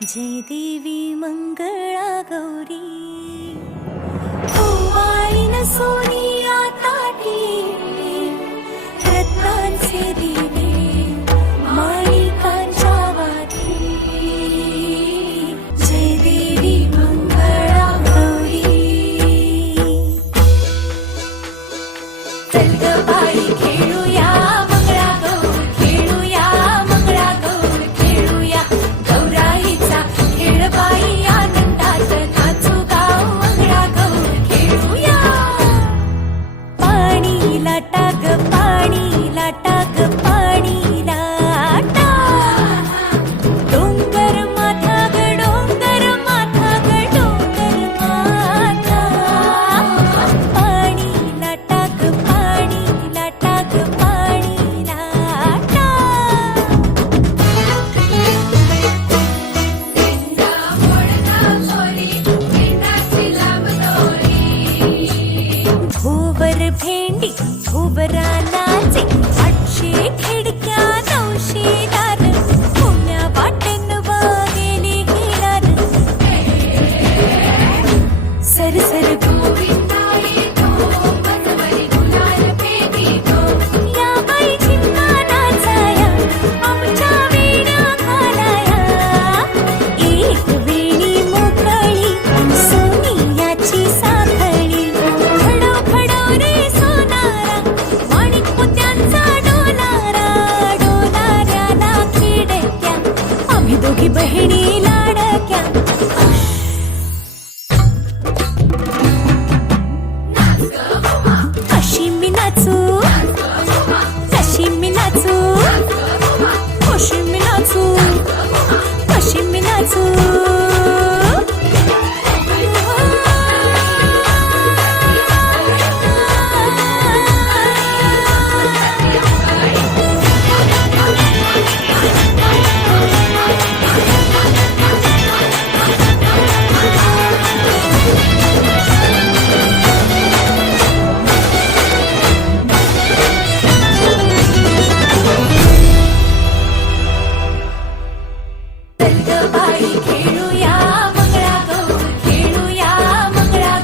जय देवी मंगळा गौरी ओवाळीन सोनिया ताटी रत्नांचे दिवे माणिकांच्या वाती जय देवी मंगळा गौरी चल ग बाई खेळूया मंगळा गौर खेळूया मंगळा गौर खेळूया गौराईचा खेळ बाई आनंदात नाचू गाव मंगळा गौर खेळूया पाणी लाटा ग पाणी लाटा ग पाणी लाटा डोंगर माथा ग डोंगर माथा ग डोंगर माथा पाणी लाटा ग पाणी लाटा ग पाणी लाटा भोवर भेंडी भोवरा नाचे 800 खिडक्या 900 दार पुण्या वाटेन गेली हिरार सर सर या बाई झिंगा नाचाया आमच्या वेण्या घालाया एक वेणी मोकळी सोनियाची साखळी खडो खडो रे सोनारा माणिक मोत्यांचा डोलारा डोलाऱ्याला खिडक्या आम्ही दोघी बहिणी लाडक्या कशी मी नाचू कशी मी नाचू कशी मी नाचू कशी मी नाचू